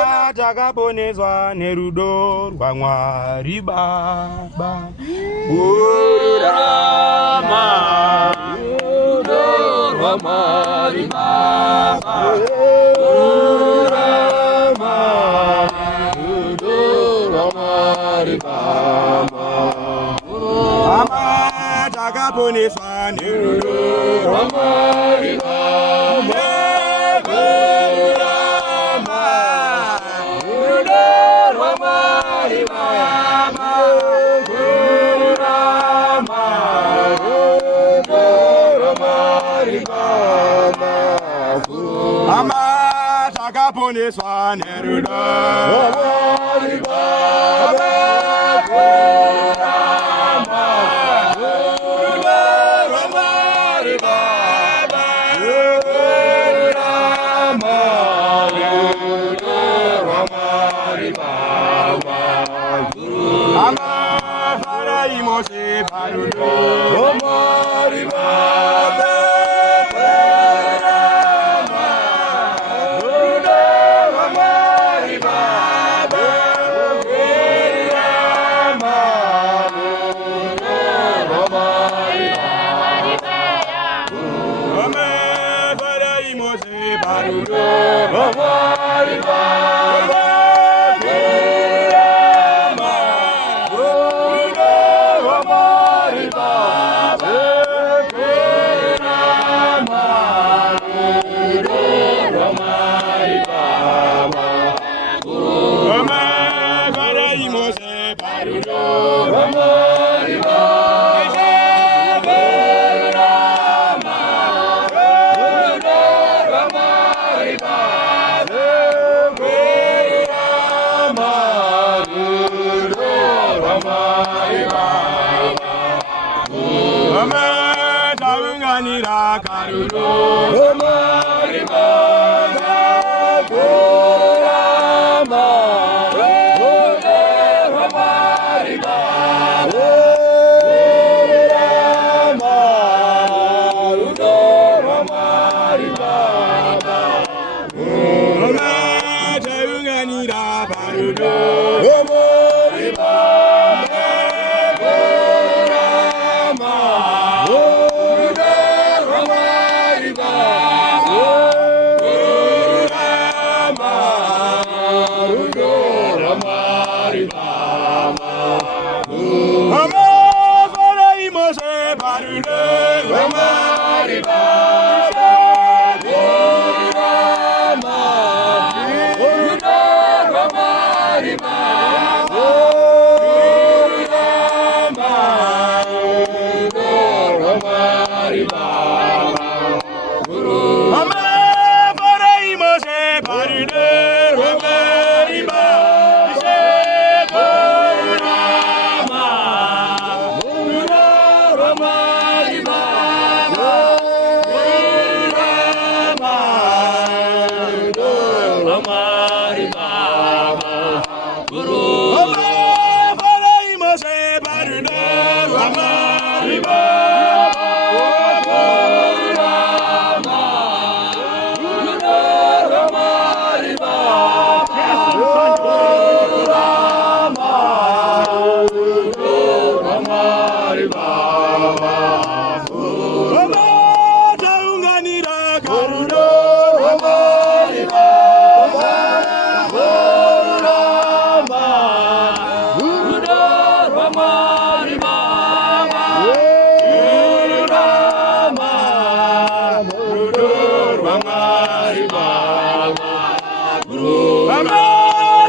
Hama Takaponiswa PaRudo RwaMwari Baba. Kururama PaRudo RwaMwari Baba. Kururama PaRudo RwaMwari Baba. Hama Takaponiswa PaRudo RwaMwari Baba. Kururama PaRudo RwaMwari Baba. Kururama PaRudo RwaMwari Baba. Hama Takaponiswa PaRudo RwaMwari Baba. Kururama PaRudo RwaMwari Baba. Kururama PaRudo RwaMwari Baba. Hama Takaponiswa PaRudo RwaMwari Baba. Kururama PaRudo RwaMwari Baba. Kururama PaRudo RwaMwari Hama Takaponiswa PaRudo RwaMwari Baba. Kururama PaRudo RwaMwari Baba. Kururama PaRudo RwaMwari Baba. Hama Takaponiswa PaRudo RwaMwari Baba. Kururama PaRudo RwaMwari Baba. Kururama PaRudo RwaMwari Baba. Hama Takaponiswa PaRudo RwaMwari Baba. Kururama PaRudo RwaMwari Baba. Kururama PaRudo RwaMwari Baba. Hama Takaponiswa PaRudo RwaMwari Baba. Kururama PaRudo RwaMwari Baba. Kururama PaRudo RwaMwari Baba. Hama Takaponiswa PaRudo RwaMwari Baba. Kururama PaRudo RwaMwari Baba. Kururama PaRudo RwaMwari Baba. Hama Takaponiswa PaRudo RwaMwari Baba. Kururama PaRudo RwaMwari Baba. Kururama PaRudo RwaMwari Baba. Kururama Takaponiswa PaRudo RwaMwari Baba. Kururama PaRudo RwaMwari Baba. Kururama PaRudo RwaMwari Baba. Hama Takaponiswa PaRudo RwaMwari Baba. Kururama PaRudo RwaMwari Baba. Kururama PaRudo RwaMwari Baba. Hama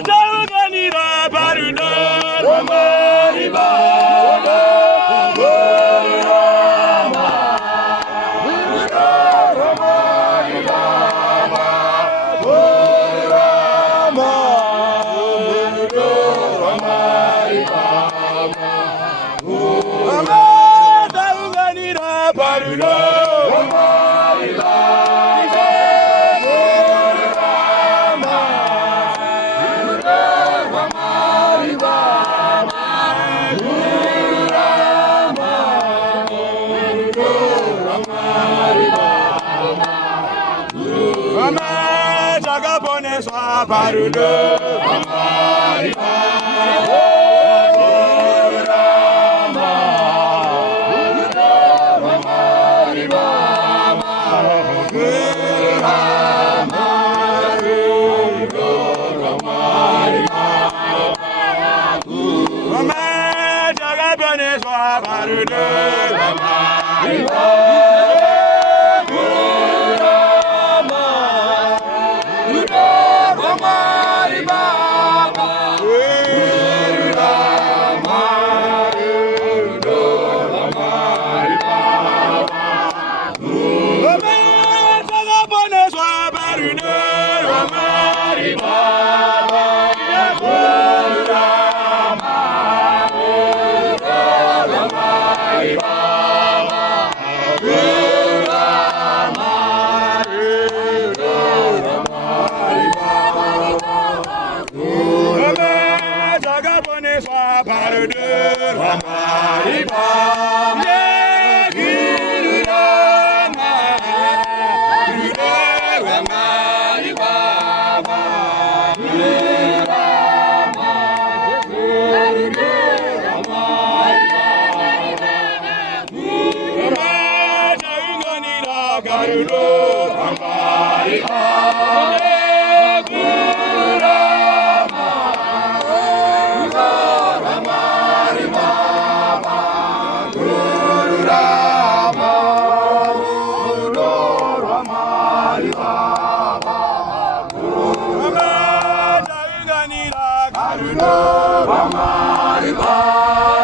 Takaponiswa PaRudo RwaMwari Baba. Kururama PaRudo RwaMwari Baba. Kururama PaRudo RwaMwari Baba. Hama Takaponiswa PaRudo RwaMwari Baba. Kururama PaRudo RwaMwari Kururama RwaMwari Kururama RwaMwari Hama Takaponiswa PaRudo RwaMwari Kururama RwaMwari Takaponiswa PaRudo RwaMwari Kururama RwaMwari PaRudo RwaMwari RwaMwari